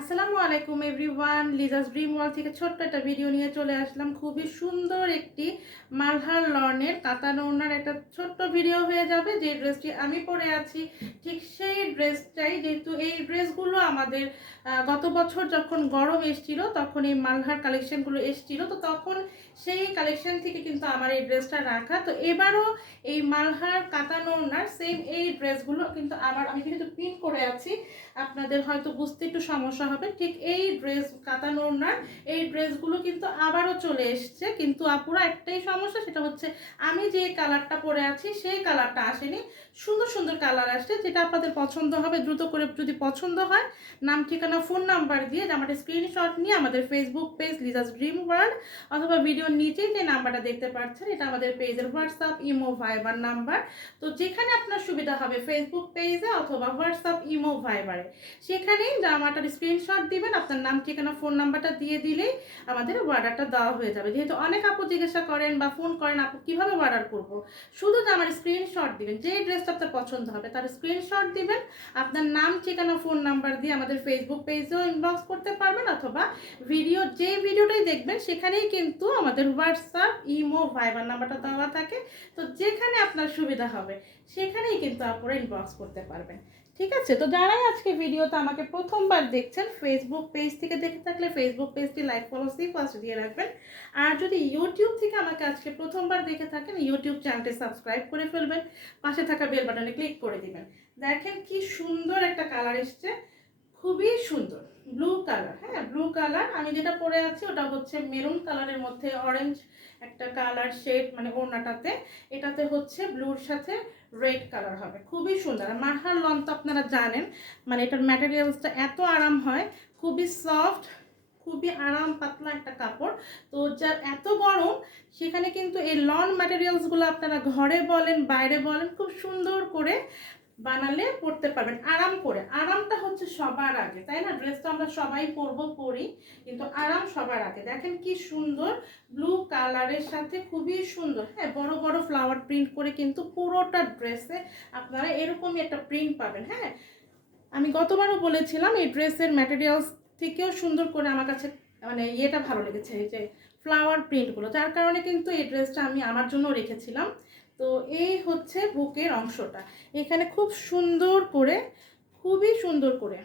আসসালামু আলাইকুম everyone Liza's dream world থেকে ছোট্ট একটা ভিডিও নিয়ে চলে আসলাম। খুবই সুন্দর একটি মালহার লর্নের কাতানো ওনার একটা ছোট্ট ভিডিও হয়ে যাবে। যে ড্রেসটি আমি পরে আছি, ঠিক সেই ড্রেসটাই যেহেতু এই ড্রেসগুলো আমাদের গত বছর যখন গরম এসছিল, তখন এই মালহার কালেকশনগুলো এসছিল। তো তখন সেই কালেকশন থেকে কিন্তু আমার এই ড্রেসটা রাখা। তো এবারও এই মালহার কাতানো ওনার সেম এই ড্রেসগুলো কিন্তু আমার, আমি কিন্তু পিন করে আছি, আপনাদের হয়তো বুঝতে একটু সমস্যা হবে। ঠিক এই ড্রেস কাতানো ওনার এই ড্রেসগুলো কিন্তু আবারও চলে এসছে। কিন্তু আপুরা একটাই সমস্যা, সেটা হচ্ছে আমি যে কালারটা পরে আছি, সেই কালারটা আসেনি। সুন্দর সুন্দর কালার আসছে, যেটা আপনাদের পছন্দ হবে, দ্রুত করে যদি পছন্দ হয়, নাম, ঠিকানা ফোন নাম্বার দিয়ে আমাদের স্ক্রিনশট নিয়ে আমাদের Facebook page Liza's Dream World অথবা ভিডিওর নিচেই যে নাম্বারটা দেখতে পাচ্ছেন, এটা আমাদের পেজের হোয়াটসঅ্যাপ ইমো ভাইবার নাম্বার তো যেখানে আপনার সুবিধা হবে ফেসবুক পেজে অথবা হোয়াটসঅ্যাপ ইমো ভাইবারে সেখানেই জামাটার স্ক্রিনশট দিবেন, আপনার নাম, ঠিকানা ফোন নাম্বারটা দিয়ে দিলেই আমাদের অর্ডারটা দেওয়া হয়ে যাবে। যেহেতু অনেক আপু জিজ্ঞাসা করেন বা ফোন করেন, আপু কীভাবে অর্ডার করব? শুধু যে আমার স্ক্রিনশট দিবেন, যে ড্রেসটা আপনার পছন্দ হবে, তার স্ক্রিনশট দিবেন, আপনার নাম, ঠিকানা ফোন নাম্বার দিয়ে আমাদের ফেসবুক পেজেও ইনবক্স করতে পারবেন, অথবা ভিডিও যে ভিডিওটাই দেখবেন, সেখানেই কিন্তু আমাদের হোয়াটসঅ্যাপ ইমো ভাইবার নাম্বারটা দেওয়া থাকে। তো যেখানে আপনার সুবিধা হবে, সেখানেই কিন্তু আপনারা ইনবক্স করতে পারবেন। ঠিক আছে? তো যারাই আজকে ভিডিওতে আমাকে প্রথমবার দেখছেন ফেসবুক পেজ থেকে দেখে থাকলে ফেসবুক পেজটি লাইক ফলো সেই ফার্স্ট দিয়ে রাখবেন। আর যদি ইউটিউব থেকে আমাকে আজকে প্রথমবার দেখে থাকেন ইউটিউব চ্যানেলটি সাবস্ক্রাইব করে ফেলবেন, পাশে থাকা বেল বাটনে ক্লিক করে দিবেন। দেখেন কি সুন্দর একটা কালার এসছে, খুবই সুন্দর ব্লু কালার হ্যাঁ ব্লু কালার আমি যেটা পরে আছি ওটা হচ্ছে মেরুন কালারের মধ্যে অরেঞ্জ একটা কালার শেড মানে ওড়নাটাতে। এটাতে হচ্ছে ব্লুর সাথে রেড কালার হবে। খুবই সুন্দর। আর মাথার লন তো আপনারা জানেন মানে এটার ম্যাটেরিয়ালসটা এত আরাম হয়, খুবই সফট খুবই আরাম পাতলা একটা কাপড়। তো যার এত গরম, সেখানে কিন্তু এই লন ম্যাটেরিয়ালসগুলো আপনারা ঘরে বলেন, বাইরে বলেন, খুব সুন্দর করে বানালে পরতে পারবেন। আরাম করে। আরামটা হচ্ছে সবার আগে, তাই না? ড্রেস তো আমরা সবাই পরবো, পরি, কিন্তু আরাম সবার আগে। দেখেন কি সুন্দর ব্লু কালারের সাথে খুবই সুন্দর। হ্যাঁ বড় বড় ফ্লাওয়ার প্রিন্ট করে কিন্তু পুরোটা ড্রেসে আপনারা এরকমই একটা প্রিন্ট পাবেন হ্যাঁ? আমি গতবারও বলেছিলাম, এই ড্রেসের ম্যাটেরিয়ালস থেকেও সুন্দর করে আমার কাছে মানে ইয়েটা ভালো লেগেছে, এই যে ফ্লাওয়ার প্রিন্টগুলো যার কারণে কিন্তু এই ড্রেসটা আমি আমার জন্য রেখেছিলাম। তো এই হচ্ছে বুকের অংশটা। এখানে খুব সুন্দর করে, খুবই সুন্দর করে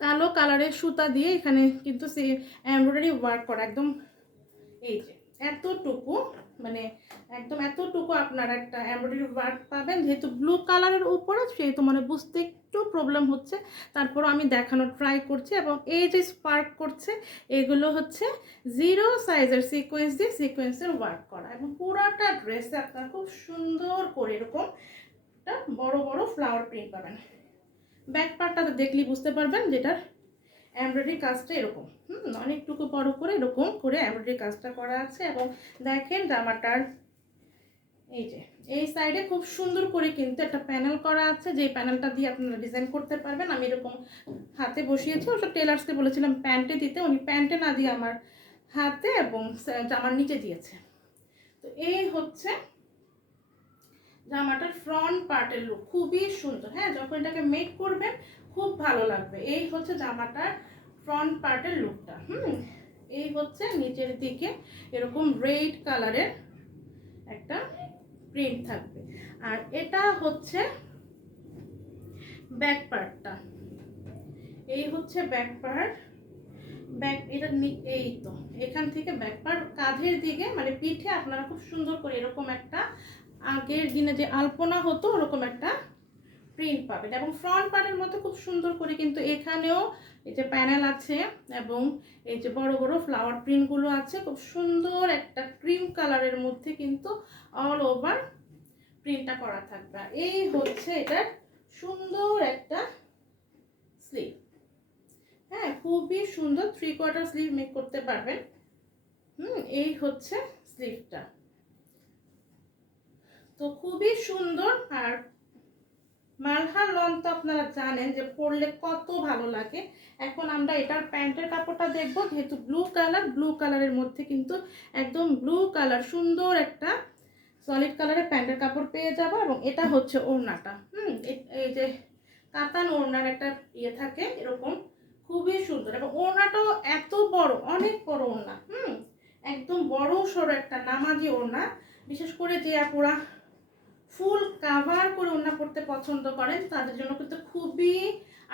কালো কালারের সুতা দিয়ে এখানে কিন্তু সে এমব্রয়ডারি ওয়ার্ক করা। একদম এই যে, এতটুকু মানে একদম এতটুকু আপনার একটা এমব্রয়ডারি ওয়ার্ক পাবেন। যেহেতু ব্লু কালারের উপরে, সেহেতু মানে বুঝতে প্রবলেম হচ্ছে। তারপর আমি দেখানোর ট্রাই করছি এবং এই যে স্পার্ক করছে, এগুলো হচ্ছে জিরো সাইজের সিকোয়েন্স দিয়ে সিকোয়েন্সের ওয়ার্ক করা এবং পুরাটা ড্রেসে আপনার খুব সুন্দর করে এরকম একটা বড় বড় ফ্লাওয়ার প্রিন্ট পাবেন। ব্যাক পার্টটাতে দেখলেই বুঝতে পারবেন যেটার এমব্রয়ডারি কাজটা এরকম। হুম, অনেকটুকু বড় করে এরকম করে এমব্রয়ডারি কাজটা করা আছে এবং দেখেন জামাটার এই যে, এই সাইডে খুব সুন্দর করে কিন্তু একটা প্যানেল করা আছে যে প্যানেলটা দিয়ে আপনারা ডিজাইন করতে পারবেন। আমি এরকম হাতে বসিয়েছি ওসব টেলার্সকে বলেছিলাম প্যান্টে দিতে, উনি প্যান্টে না দিয়ে আমার হাতে এবং জামার নিচে দিয়েছে। তো এই হচ্ছে জামাটার ফ্রন্ট পার্টের লুক খুবই সুন্দর। হ্যাঁ যখন এটাকে মেক করবেন, খুব ভালো লাগবে। এই হচ্ছে জামাটার ফ্রন্ট পার্টের লুকটা হুম, এই হচ্ছে নিচের দিকে এরকম রেড কালারের একটা প্রিন্ট থাকবে। আর এটা হচ্ছে ব্যাক পার্টটা এই হচ্ছে ব্যাক পার্ট ব্যাক এটা এই তো। এখান থেকে ব্যাক পার্ট কাঁধের দিকে মানে পিঠে আপনারা খুব সুন্দর করে এরকম একটা আগের দিনে যে আলপনা হতো, ওরকম একটা প্রিন্ট পাবেন এবং ফ্রন্ট পার্টের মধ্যে খুব সুন্দর করে কিন্তু এখানেও এই যে প্যানেল আছে এবং এই যে বড় বড় ফ্লাওয়ার প্রিন্টগুলো আছে, খুব সুন্দর একটা ক্রিম কালারের মধ্যে কিন্তু অল ওভার প্রিন্টটা করা থাকবে। এই হচ্ছে এটার সুন্দর একটা স্লিভ হ্যাঁ খুবই সুন্দর থ্রি কোয়ার্টার স্লিভ মেক করতে পারবেন। হুম, এই হচ্ছে স্লিভটা তো খুবই সুন্দর আর মালহার লন তো আপনারা জানেন যে পরলে কত ভালো লাগে। এখন আমরা এটার প্যান্টের কাপড়টা দেখব, যেহেতু ব্লু কালার ব্লু কালারের মধ্যে কিন্তু একদম ব্লু কালার সুন্দর একটা সলিড কালারের প্যান্টের কাপড় পেয়ে যাব এবং এটা হচ্ছে ওড়নাটা। হুম এই যে কাতান ওড়নার একটা ইয়ে থাকে, এরকম খুবই সুন্দর। এবং ওড়নাটাও এত বড়, অনেক বড় ওড়না। হুম, একদম বড় সড়ো একটা নামাজি ওড়না। বিশেষ করে যে আপুরা ফুল কাভার করে ওড়না পরতে পছন্দ করেন তাদের জন্য কিন্তু খুবই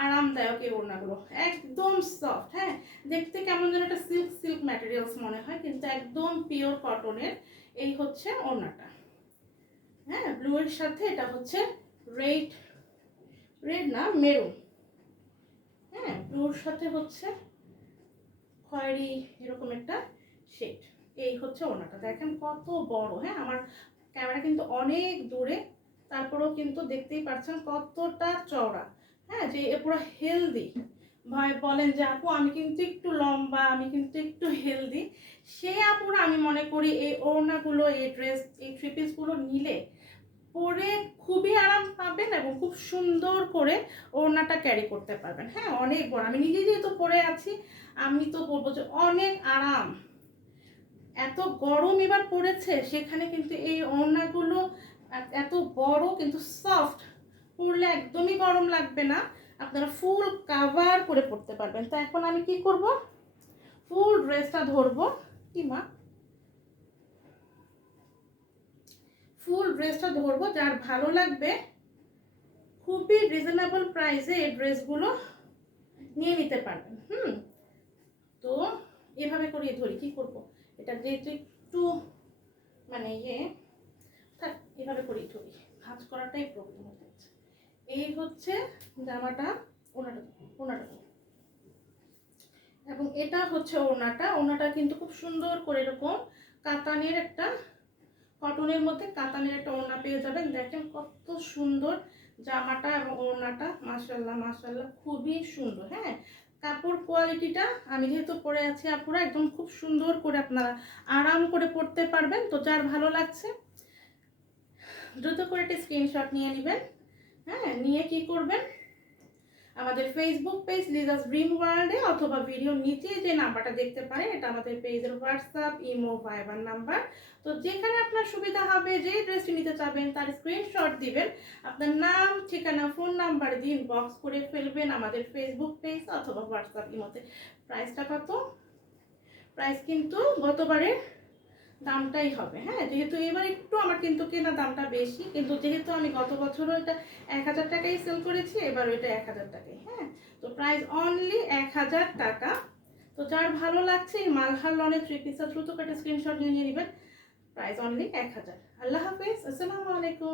আরামদায়ক এই ওড়নাগুলো। একদম সফট হ্যাঁ? দেখতে কেমন যেন একটা সিল্ক সিল্ক ম্যাটেরিয়ালস মনে হয়, কিন্তু একদম পিওর কটনের এই হচ্ছে ওড়নাটা। হ্যাঁ ব্লু এর সাথে এটা হচ্ছে রেড রেড না মেরুন হ্যাঁ ব্লুর সাথে হচ্ছে খয়েরি এরকম একটা শেড এই হচ্ছে ওনাটা দেখেন কত বড় হ্যাঁ? আমার ক্যামেরা কিন্তু অনেক দূরে, তারপরেও কিন্তু দেখতেই পাচ্ছেন কতটা চওড়া। হ্যাঁ যে এ পুরো হেলদি ভাই বলেন যে, আপু, আমি কিন্তু একটু লম্বা, আমি কিন্তু একটু হেলদি সে আপুরা আমি মনে করি এই ওড়নাগুলো, এই ড্রেস এই থ্রি পিসগুলো নিলে পরে খুবই আরাম পাবেন এবং খুব সুন্দর করে ওড়নাটা ক্যারি করতে পারবেন। হ্যাঁ অনেক বড়। আমি নিজে যেহেতু পরে আছি, আমি তো বলব যে অনেক আরাম। এত গরম এবার পড়েছে, সেখানে কিন্তু এই ওড়নাগুলো এত বড় কিন্তু সফট পরলে একদমই গরম লাগবে না। আপনারা ফুল কাভার করে পড়তে পারবেন। তো এখন আমি কি করব? ফুল ড্রেসটা ধরবো। কি মা? ফুল ড্রেসটা ধরবো, যার ভালো লাগবে। খুবই রিজনেবল প্রাইসে এই ড্রেসগুলো নিয়ে নিতে পারবেন। হুম? তো এভাবে করে ধরি। কি করব? এটা যেহেতু একটু মানে ইয়ে থাক, এভাবে করেই ধরি ভাঁজ করাটাই প্রবলেম হয়ে যাচ্ছে। এই হচ্ছে জামাটা ওনাটা ওনাটা। এবং এটা হচ্ছে ওনাটা ওনাটা কিন্তু খুব সুন্দর করে এরকম কাতানের একটা, কটনের মধ্যে কাতানের একটা ওড়না পেয়ে যাবেন। দেখেন কত সুন্দর জামাটা এবং ওড়নাটা মাশাল্লাহ মাশাল্লাহ খুবই সুন্দর হ্যাঁ? কাপড় কোয়ালিটিটা আমি যেহেতু পরে আছি আপুরা, একদম খুব সুন্দর করে আপনারা আরাম করে পড়তে পারবেন। তো যার ভালো লাগছে, দ্রুত করে একটা স্ক্রিনশট নিয়ে নেবেন। হ্যাঁ নিয়ে কি করবেন? আমাদের ফেসবুক পেজ লিজাস ড্রিম ওয়ার্ল্ডে অথবা ভিডিওর নিচে যে নাম্বারটা দেখতে পারেন, এটা আমাদের পেজের হোয়াটসঅ্যাপ ইমো ভাইবার নাম্বার তো যেখানে আপনার সুবিধা হবে, যে ড্রেসটি নিতে চাবেন, তার স্ক্রিনশট দিবেন। আপনার নাম, ঠিকানা ফোন নাম্বার দিন বক্স করে ফেলবেন আমাদের ফেসবুক পেজ অথবা হোয়াটসঅ্যাপ ইমোতে প্রাইসটা কত? প্রাইস কিন্তু গতবারের দামটাই হবে হ্যাঁ? যেহেতু এবার একটু আমার কিন্তু কেনা দামটা বেশি, কিন্তু যেহেতু আমি গত বছর ওইটা এক হাজার টাকাই সেল করেছি, এবার ওইটা এক হাজার টাকায় হ্যাঁ? তো প্রাইস অনলি এক হাজার টাকা। তো যার ভালো লাগছে, এই মালহার লনের থ্রি পিসটা দ্রুত একটা স্ক্রিনশট নিয়ে নেবেন। প্রাইস অনলি এক হাজার। আল্লাহ হাফিজ, আসসালামু আলাইকুম।